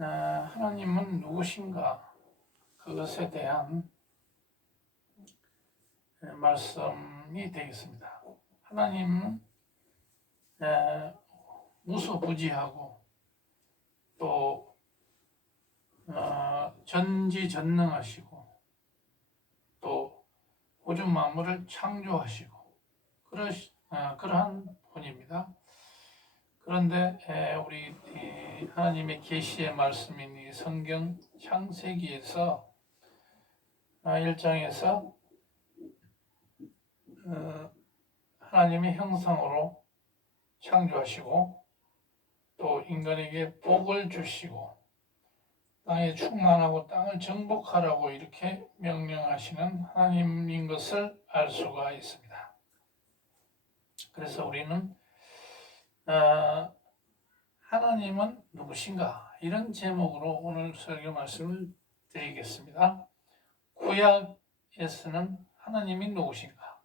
하나님은 누구신가? 그것에 대한 말씀이 되겠습니다. 하나님은 무소부지하고 또 전지전능하시고 또 우주 만물을 창조하시고 그러한 분입니다. 그런데 우리 하나님의 계시의 말씀인 이 성경 창세기에서 1장에서 하나님의 형상으로 창조하시고 또 인간에게 복을 주시고 땅에 충만하고 땅을 정복하라고 이렇게 명령하시는 하나님인 것을 알 수가 있습니다. 그래서 우리는 하나님은 누구신가? 이런 제목으로 오늘 설교 말씀을 드리겠습니다. 구약에서는 하나님이 누구신가?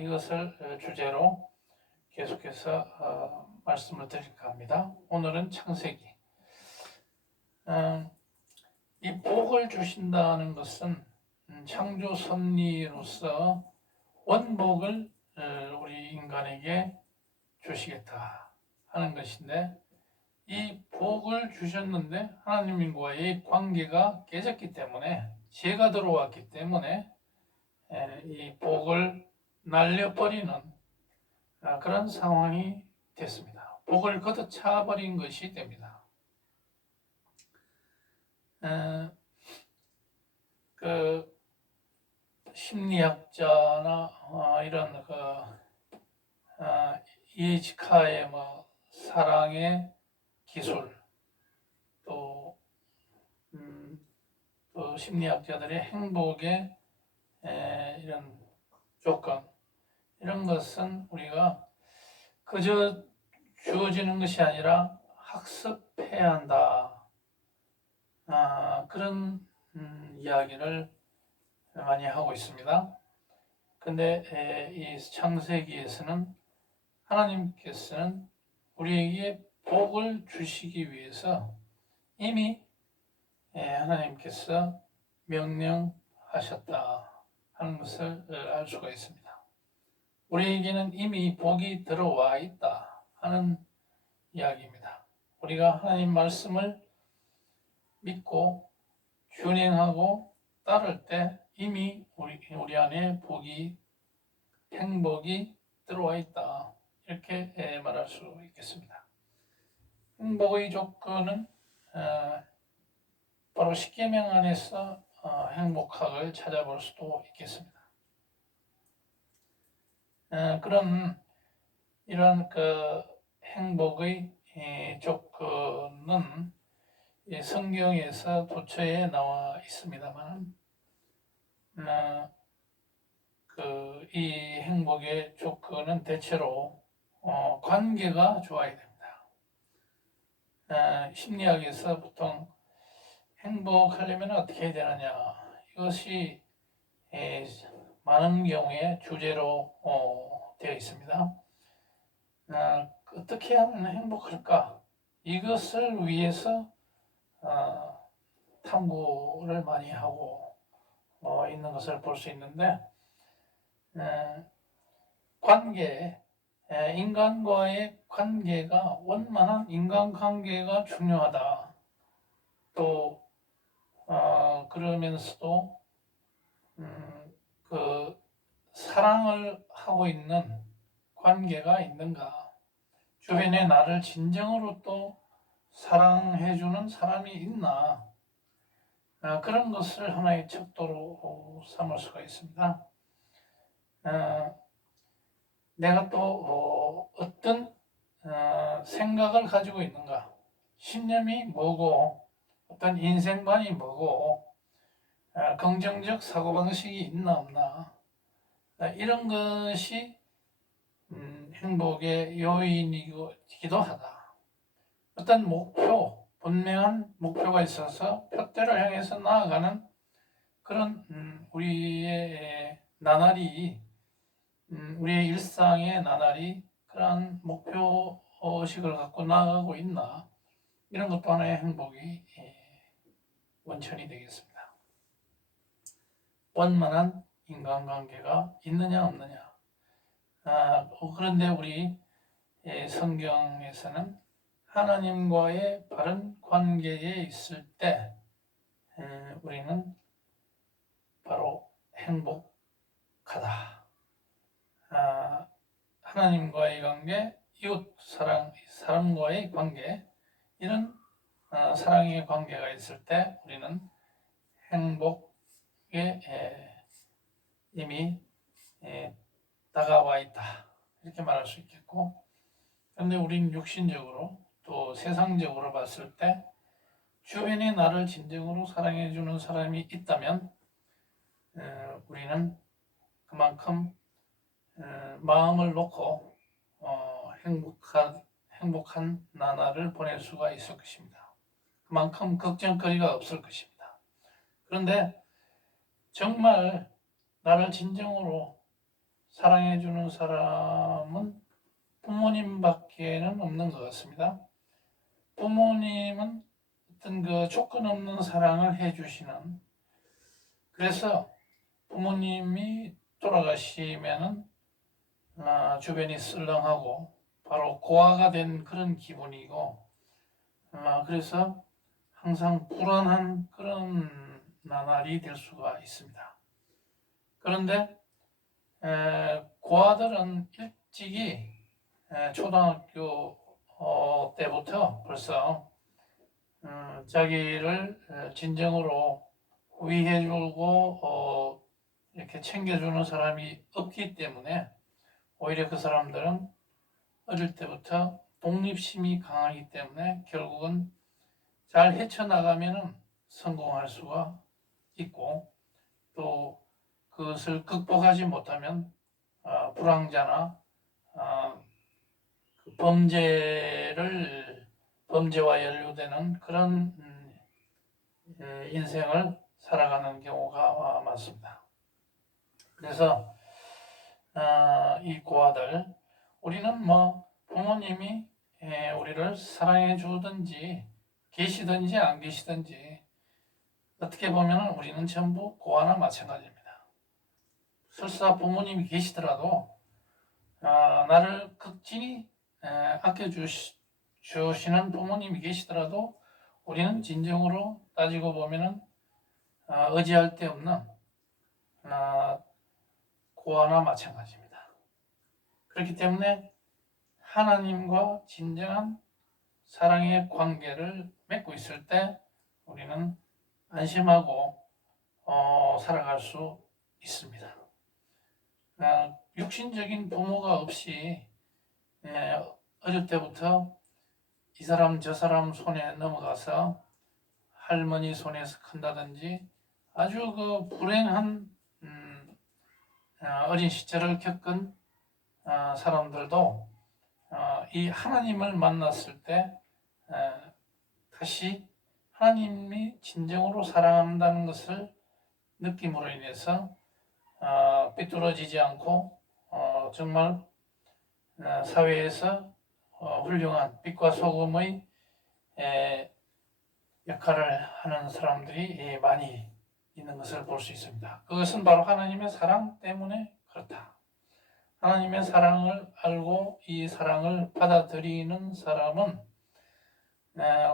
이것을 주제로 계속해서 말씀을 드릴까 합니다. 오늘은 창세기. 이 복을 주신다는 것은 창조 섭리로서 원복을 우리 인간에게 주시겠다 하는 것인데, 이 복을 주셨는데 하나님과의 관계가 깨졌기 때문에, 죄가 들어왔기 때문에 이 복을 날려버리는 그런 상황이 됐습니다. 복을 걷어차버린 것이 됩니다. 그 심리학자나 이런 이에치카의 사랑의 기술, 또 심리학자들의 행복의 이런 조건, 이런 것은 우리가 그저 주어지는 것이 아니라 학습해야 한다, 그런 이야기를 많이 하고 있습니다. 근데 이 창세기에서는 하나님께서는 우리에게 복을 주시기 위해서 이미 하나님께서 명령하셨다 하는 것을 알 수가 있습니다. 우리에게는 이미 복이 들어와 있다 하는 이야기입니다. 우리가 하나님 말씀을 믿고 준행하고 따를 때 이미 우리 안에 행복이 들어와 있다, 이렇게 말할 수 있겠습니다. 행복의 조건은 바로 십계명 안에서 행복학을 찾아볼 수도 있겠습니다. 그런 이런 행복의 조건은 성경에서 도처에 나와 있습니다만, 이 행복의 조건은 대체로 관계가 좋아야 됩니다. 심리학에서 보통 행복하려면 어떻게 해야 되느냐, 이것이 많은 경우에 주제로 되어 있습니다. 어떻게 하면 행복할까? 이것을 위해서 탐구를 많이 하고 있는 것을 볼 수 있는데, 인간과의 관계가, 원만한 인간관계가 중요하다. 또 그러면서도 사랑을 하고 있는 관계가 있는가, 주변에 나를 진정으로 또 사랑해주는 사람이 있나, 그런 것을 하나의 척도로 삼을 수가 있습니다. 내가 또 어떤 생각을 가지고 있는가, 신념이 뭐고, 어떤 인생관이 뭐고, 긍정적 사고방식이 있나 없나, 이런 것이 행복의 요인이기도 하다. 어떤 분명한 목표가 있어서 표대를 향해서 나아가는 그런 우리의 나날이, 우리의 일상의 나날이 그러한 목표의식을 갖고 나아가고 있나, 이런 것도 하나의 행복이 원천이 되겠습니다. 원만한 인간관계가 있느냐 없느냐. 그런데 우리 성경에서는 하나님과의 바른 관계에 있을 때 우리는 바로 행복하다. 하나님과의 관계, 이웃 사람과의 관계, 이런 사랑의 관계가 있을 때 우리는 행복에 이미 다가와 있다. 이렇게 말할 수 있겠고, 그런데 우린 육신적으로 또 세상적으로 봤을 때 주변에 나를 진정으로 사랑해주는 사람이 있다면 우리는 그만큼 마음을 놓고 행복한 나날을 보낼 수가 있을 것입니다. 그만큼 걱정거리가 없을 것입니다. 그런데 정말 나를 진정으로 사랑해주는 사람은 부모님밖에는 없는 것 같습니다. 부모님은 어떤 그 조건 없는 사랑을 해주시는, 그래서 부모님이 돌아가시면은 주변이 쓸렁하고 바로 고아가 된 그런 기분이고, 그래서 항상 불안한 그런 나날이 될 수가 있습니다. 그런데 고아들은 일찍이 초등학교 때부터 벌써 자기를 진정으로 위해주고 이렇게 챙겨주는 사람이 없기 때문에 오히려 그 사람들은 어릴 때부터 독립심이 강하기 때문에 결국은 잘 헤쳐나가면 성공할 수가 있고, 또 그것을 극복하지 못하면 불황자나 그 범죄와 연루되는 그런 인생을 살아가는 경우가 많습니다. 그래서 이 고아들, 우리는 부모님이 우리를 사랑해 주든지 계시든지 안 계시든지 어떻게 보면 우리는 전부 고아나 마찬가지입니다. 설사 부모님이 계시더라도 나를 극진히 아껴주시는 부모님이 계시더라도 우리는 진정으로 따지고 보면 의지할 데 없는 고아나 마찬가지입니다. 그렇기 때문에 하나님과 진정한 사랑의 관계를 맺고 있을 때 우리는 안심하고 살아갈 수 있습니다. 육신적인 부모가 없이 어릴 때부터 이 사람 저 사람 손에 넘어가서 할머니 손에서 큰다든지 아주 그 불행한 어린 시절을 겪은 사람들도 이 하나님을 만났을 때 다시 하나님이 진정으로 사랑한다는 것을 느낌으로 인해서 삐뚤어지지 않고 정말 사회에서 훌륭한 빛과 소금의 역할을 하는 사람들이 많이 있는 것을 볼 수 있습니다. 그것은 바로 하나님의 사랑 때문에 그렇다. 하나님의 사랑을 알고 이 사랑을 받아들이는 사람은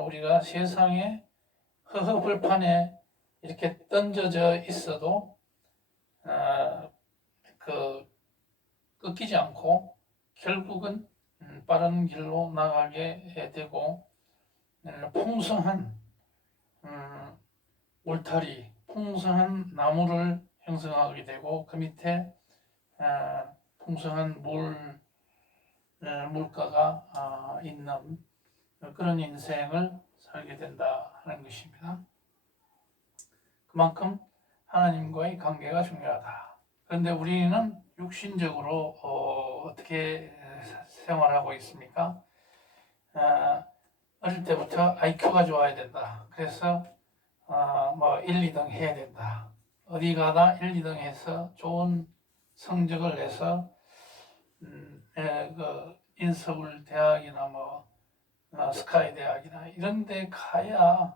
우리가 세상에 허허벌판에 이렇게 던져져 있어도 끊기지 않고 결국은 빠른 길로 나가게 되고 풍성한 울타리, 풍성한 나무를 형성하게 되고 그 밑에 풍성한 물가가 있는 그런 인생을 살게 된다 하는 것입니다. 그만큼 하나님과의 관계가 중요하다. 그런데 우리는 육신적으로 어떻게 생활하고 있습니까? 어릴 때부터 IQ가 좋아야 된다. 그래서 1, 2등 해야 된다. 어디 가다 1, 2등 해서 좋은 성적을 내서 인서울 대학이나 스카이 대학이나 이런 데 가야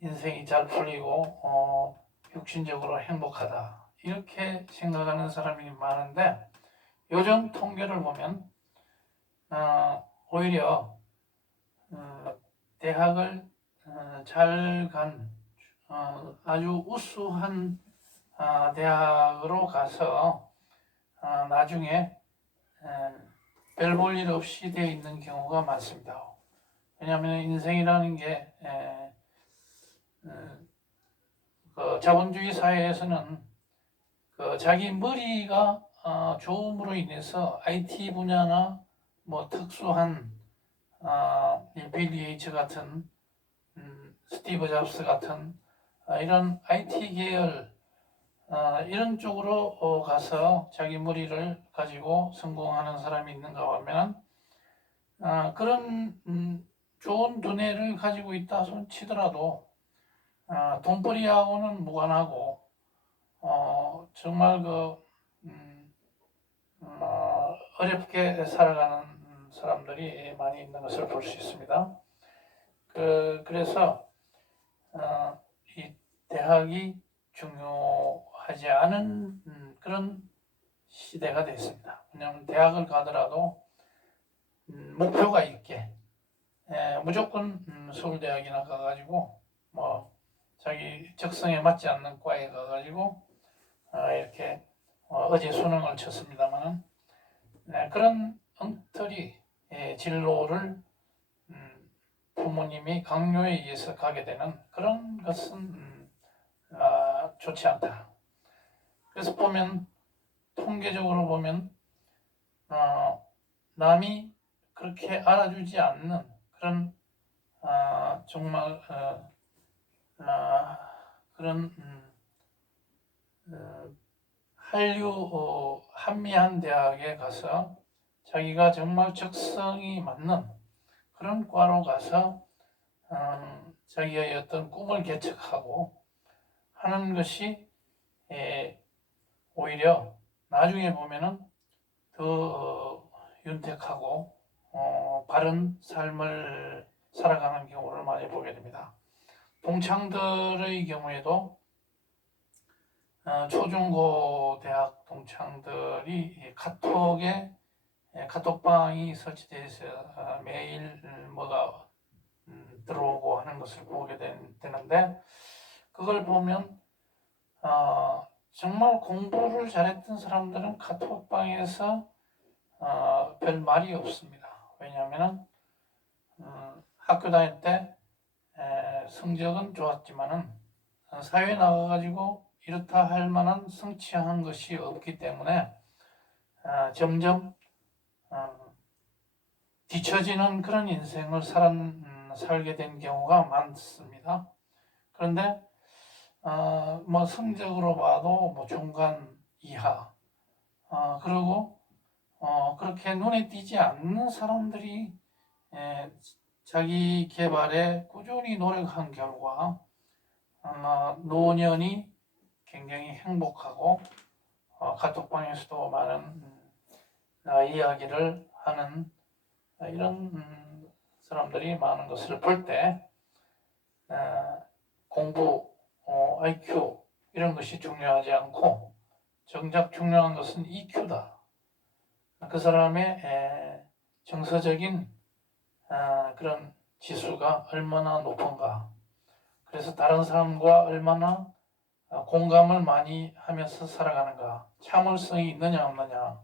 인생이 잘 풀리고 육신적으로 행복하다 이렇게 생각하는 사람이 많은데 요즘 통계를 보면 오히려 대학을 잘 간 아주 우수한 대학으로 가서 나중에 별 볼 일 없이 되어 있는 경우가 많습니다. 왜냐하면 인생이라는 게 그 자본주의 사회에서는 그 자기 머리가 좋음으로 인해서 IT 분야나 뭐 특수한 빌 게이츠 같은 스티브 잡스 같은 이런 IT 계열 이런 쪽으로 가서 자기 머리를 가지고 성공하는 사람이 있는가 하면 그런 좋은 두뇌를 가지고 있다 손 치더라도 돈벌이하고는 무관하고 정말 어렵게 살아가는 사람들이 많이 있는 것을 볼 수 있습니다. 그래서 이 대학이 중요하지 않은 그런 시대가 됐습니다. 왜냐하면 대학을 가더라도 목표가 있게 무조건 서울대학이나 가가지고 뭐 자기 적성에 맞지 않는 과에 가가지고 이렇게 어제 수능을 쳤습니다만 그런 엉터리 진로를 부모님이 강요에 의해서 가게 되는 그런 것은 좋지 않다. 그래서 보면 통계적으로 보면 남이 그렇게 알아주지 않는 그런 정말 그런 한류 한미한 대학에 가서 자기가 정말 적성이 맞는 그런 과로 가서 자기의 어떤 꿈을 개척하고 하는 것이 오히려 나중에 보면은 더 윤택하고 바른 삶을 살아가는 경우를 많이 보게 됩니다. 동창들의 경우에도 초중고 대학 동창들이 카톡에 카톡방이 설치되어 있어 매일 뭐가 들어오고 하는 것을 보게 되는데 그걸 보면 정말 공부를 잘했던 사람들은 카톡방에서 별 말이 없습니다. 왜냐하면 학교 다닐 때 성적은 좋았지만은 사회에 나가가지고 이렇다 할 만한 성취한 것이 없기 때문에 점점 뒤처지는 그런 인생을 살게 된 경우가 많습니다. 그런데 뭐 성적으로 봐도 뭐 중간 이하 그리고 그렇게 눈에 띄지 않는 사람들이 자기 개발에 꾸준히 노력한 결과 노년이 굉장히 행복하고 카톡방에서도 많은 이야기를 하는 이런 사람들이 많은 것을 볼 때 공부, IQ 이런 것이 중요하지 않고 정작 중요한 것은 EQ다. 그 사람의 정서적인 그런 지수가 얼마나 높은가. 그래서 다른 사람과 얼마나 공감을 많이 하면서 살아가는가. 참을성이 있느냐 없느냐.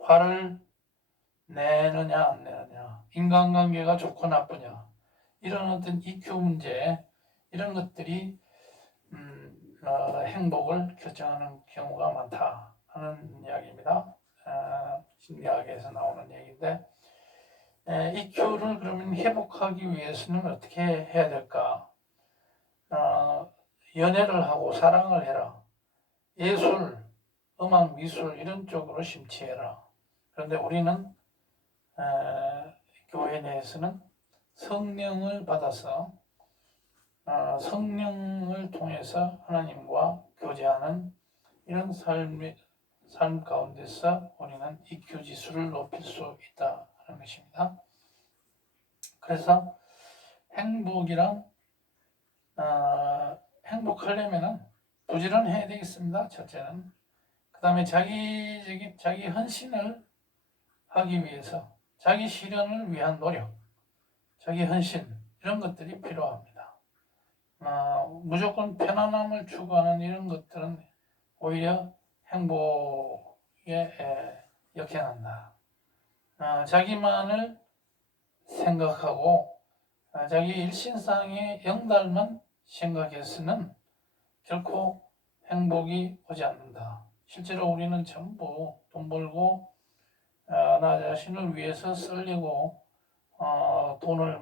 화를 내느냐 안 내느냐. 인간관계가 좋고 나쁘냐. 이런 어떤 EQ 문제 이런 것들이 행복을 결정하는 경우가 많다 하는 이야기입니다. 심리학에서 나오는 얘기인데 EQ를 그러면 회복하기 위해서는 어떻게 해야 될까? 연애를 하고 사랑을 해라. 예술, 음악, 미술 이런 쪽으로 심취해라. 그런데 우리는 교회 내에서는 성령을 받아서 성령을 통해서 하나님과 교제하는 이런 삶 가운데서 우리는 EQ 지수를 높일 수 있다 하는 것입니다. 그래서 행복이란 행복하려면은 부지런해야 되겠습니다. 첫째는. 그 다음에 자기 헌신을 하기 위해서 자기 실현을 위한 노력, 자기 헌신 이런 것들이 필요합니다. 무조건 편안함을 추구하는 이런 것들은 오히려 행복에 역행한다. 자기만을 생각하고 자기 일신상의 영달만 생각해서는 결코 행복이 오지 않는다. 실제로 우리는 전부 돈 벌고 나 자신을 위해서 쓰려고 돈을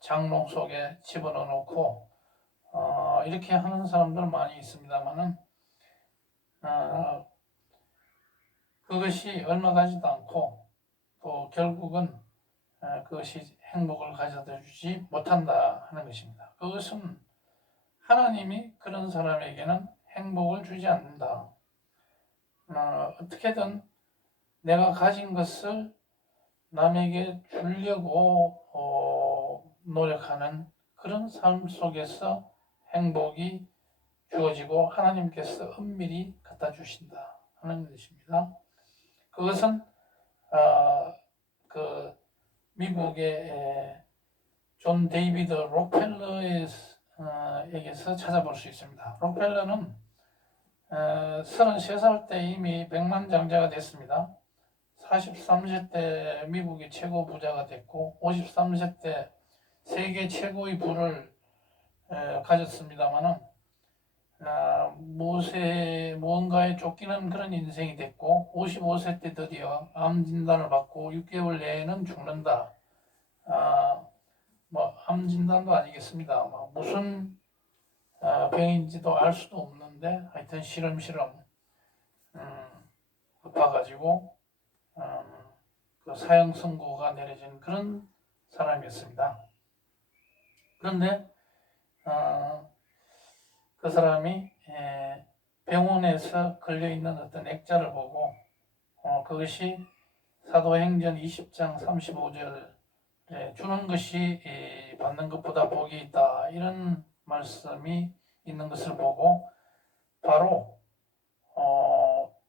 장롱 속에 집어넣어 놓고 이렇게 하는 사람들 많이 있습니다만은 그것이 얼마 가지도 않고 또 결국은 그것이 행복을 가져다 주지 못한다 하는 것입니다. 그것은 하나님이 그런 사람에게는 행복을 주지 않는다. 어떻게든 내가 가진 것을 남에게 주려고 노력하는 그런 삶 속에서 행복이 주어지고 하나님께서 은밀히 갖다 주신다 하는 것입니다. 그것은 그 미국의 존 데이비드 록펠러에게서 찾아볼 수 있습니다. 록펠러는 33살 때 이미 백만장자가 됐습니다. 43세 때 미국의 최고 부자가 됐고 53세 때 세계 최고의 부를 가졌습니다만은 무언가에 쫓기는 그런 인생이 됐고 55세 때 드디어 암 진단을 받고 6개월 내에는 죽는다. 암 진단도 아니겠습니다. 무슨 병인지도 알 수도 없는데 하여튼 시름시름 아파가지고 그 사형 선고가 내려진 그런 사람이었습니다. 그런데 그 사람이 병원에서 걸려있는 어떤 액자를 보고 그것이 사도행전 20장 35절 주는 것이 받는 것보다 복이 있다 이런 말씀이 있는 것을 보고 바로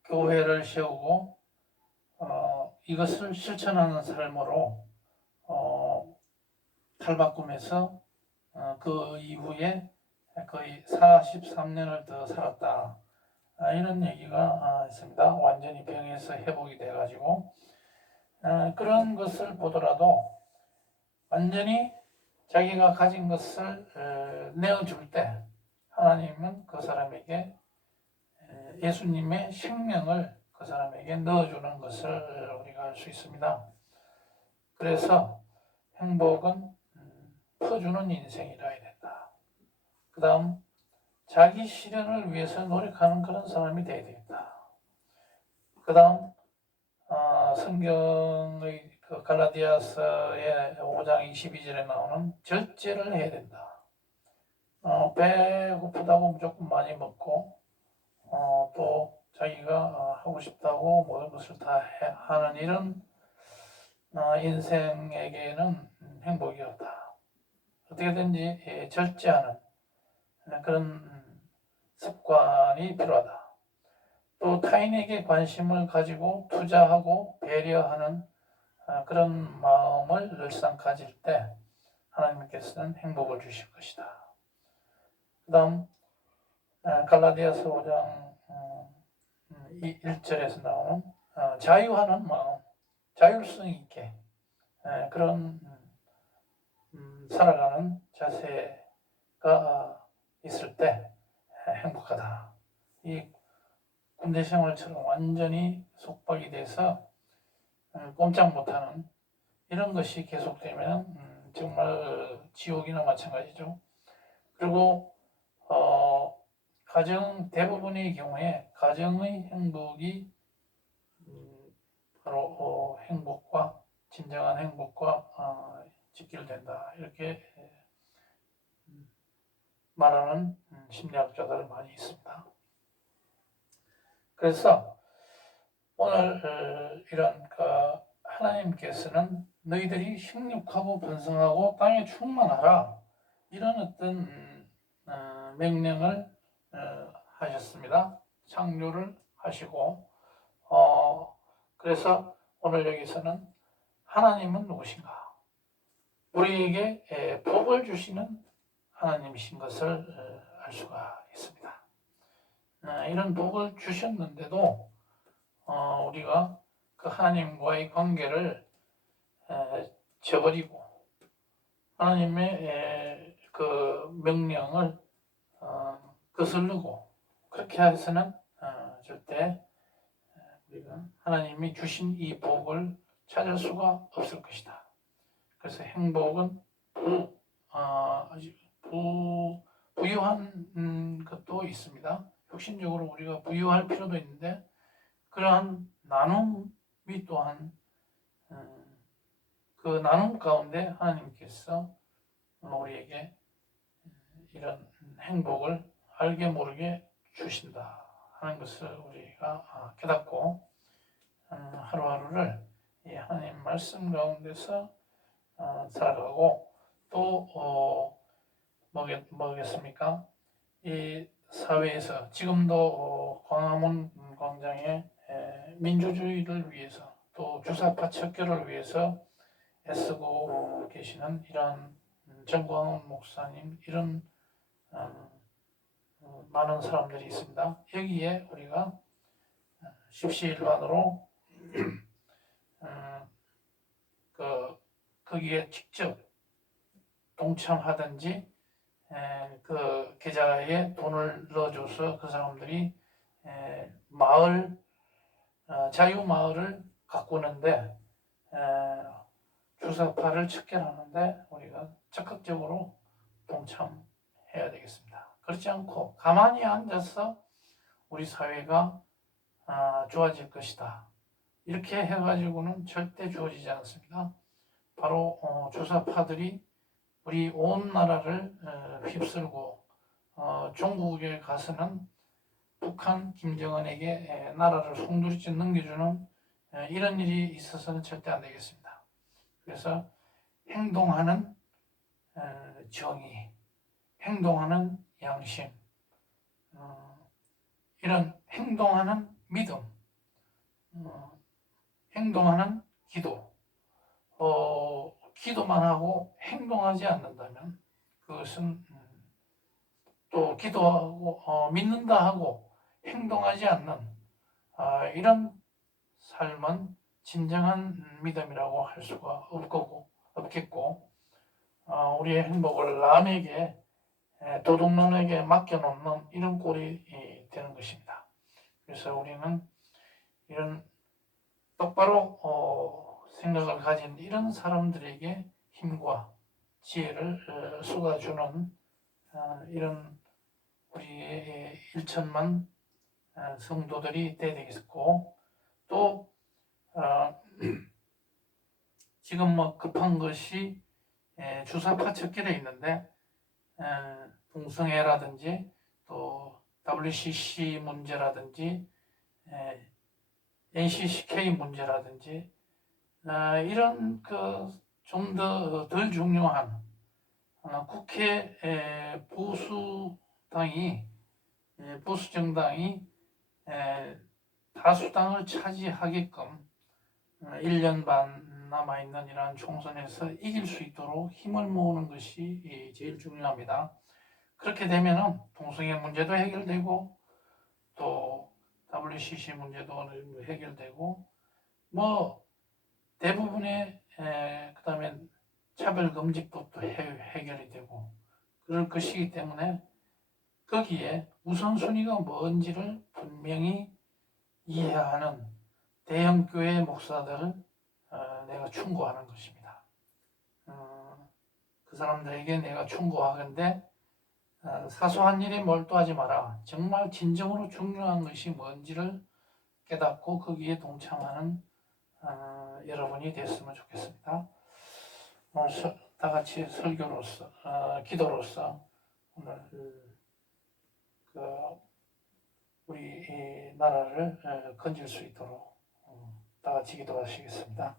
교회를 세우고 이것을 실천하는 삶으로 탈바꿈해서 그 이후에 거의 43년을 더 살았다. 이런 얘기가 있습니다. 완전히 병에서 회복이 돼가지고 그런 것을 보더라도 완전히 자기가 가진 것을 내어줄 때 하나님은 그 사람에게 예수님의 생명을 그 사람에게 넣어주는 것을 우리가 알 수 있습니다. 그래서 행복은 퍼주는 인생이라 해야 된다. 그 다음 자기 실현을 위해서 노력하는 그런 사람이 되어야 되겠다. 그 다음 성경의 그 갈라디아서의 5장 22절에 나오는 절제를 해야 된다. 배고프다고 무조건 많이 먹고 또 자기가 하고 싶다고 모든 것을 다 하는 이런 인생에게는 행복이 없다. 어떻게든지 절제하는 그런 습관이 필요하다. 또 타인에게 관심을 가지고 투자하고 배려하는 그런 마음을 늘상 가질 때 하나님께서는 행복을 주실 것이다. 그 다음 갈라디아서 5장 1절에서 나오는 자유하는 마음, 자율성 있게 그런 살아가는 자세가 있을 때 행복하다. 이 군대 생활처럼 완전히 속박이 돼서 꼼짝 못하는 이런 것이 계속되면 정말 지옥이나 마찬가지죠. 그리고 가정 대부분의 경우에 가정의 행복이 바로 행복과 진정한 행복과 직결된다 이렇게 말하는 심리학자들 많이 있습니다. 그래서 오늘 이런 하나님께서는 너희들이 식육하고 번성하고 땅에 충만하라 이런 어떤 명령을 하셨습니다. 창조를 하시고 그래서 오늘 여기서는 하나님은 누구신가? 우리에게 복을 주시는 하나님이신 것을 알 수가 있습니다. 이런 복을 주셨는데도 우리가 그 하나님과의 관계를 저버리고 하나님의 그 명령을 거스르고 그렇게 해서는 절대 우리가 하나님이 주신 이 복을 찾을 수가 없을 것이다. 그래서 행복은 부유한 것도 있습니다. 혁신적으로 우리가 부유할 필요도 있는데 그러한 나눔이 또한 그 나눔 가운데 하나님께서 우리에게 이런 행복을 알게 모르게 주신다 하는 것을 우리가 깨닫고 하루하루를 이 하나님 말씀 가운데서 살아가고 또 뭐겠습니까? 이 사회에서 지금도 광화문 광장에 민주주의를 위해서 또 주사파 척결을 위해서 애쓰고 계시는 이런 정광훈 목사님 이런 많은 사람들이 있습니다. 여기에 우리가 십시일반으로 거기에 직접 동참하든지 그 계좌에 돈을 넣어줘서 그 사람들이 마을 자유마을을 가꾸는데 주사파를 척결하는데 우리가 적극적으로 동참해야 되겠습니다. 그렇지 않고 가만히 앉아서 우리 사회가 좋아질 것이다. 이렇게 해가지고는 절대 주어지지 않습니다. 바로 주사파들이 우리 온 나라를 휩쓸고 종국에 가서는 북한 김정은에게 나라를 송두리째 넘겨주는 이런 일이 있어서는 절대 안 되겠습니다. 그래서 행동하는 정의, 행동하는 양심, 이런 행동하는 믿음, 행동하는 기도, 기도만 하고 행동하지 않는다면 그것은 또 기도하고 믿는다 하고 행동하지 않는 이런 삶은 진정한 믿음이라고 할 수가 없겠고 우리의 행복을 남에게 도둑놈에게 맡겨놓는 이런 꼴이 되는 것입니다. 그래서 우리는 이런 똑바로 생각을 가진 이런 사람들에게 힘과 지혜를 쏟아주는 이런 우리의 1천만 성도들이 돼야 되겠고 또 지금 뭐 급한 것이 주사파 척결에 있는데 동성애라든지 또 WCC 문제라든지 NCCK 문제라든지 이런 그 좀 더 덜 중요한 국회 보수 정당이 다수당을 차지하게끔 1년 반 남아있는 이러한 총선에서 이길 수 있도록 힘을 모으는 것이 제일 중요합니다. 그렇게 되면 동성애 문제도 해결되고 또 WCC 문제도 해결되고 뭐 대부분의 그 다음에 차별금지법도 해결이 되고 그럴 것이기 때문에 거기에 우선순위가 뭔지를 분명히 이해하는 대형교회 목사들을 내가 충고하는 것입니다. 그 사람들에게 내가 충고하건대 사소한 일에 몰두하지 마라. 정말 진정으로 중요한 것이 뭔지를 깨닫고 거기에 동참하는 여러분이 됐으면 좋겠습니다. 오늘 다 같이 설교로서 기도로서 오늘 우리 나라를 건질 수 있도록 다 같이 기도하시겠습니다.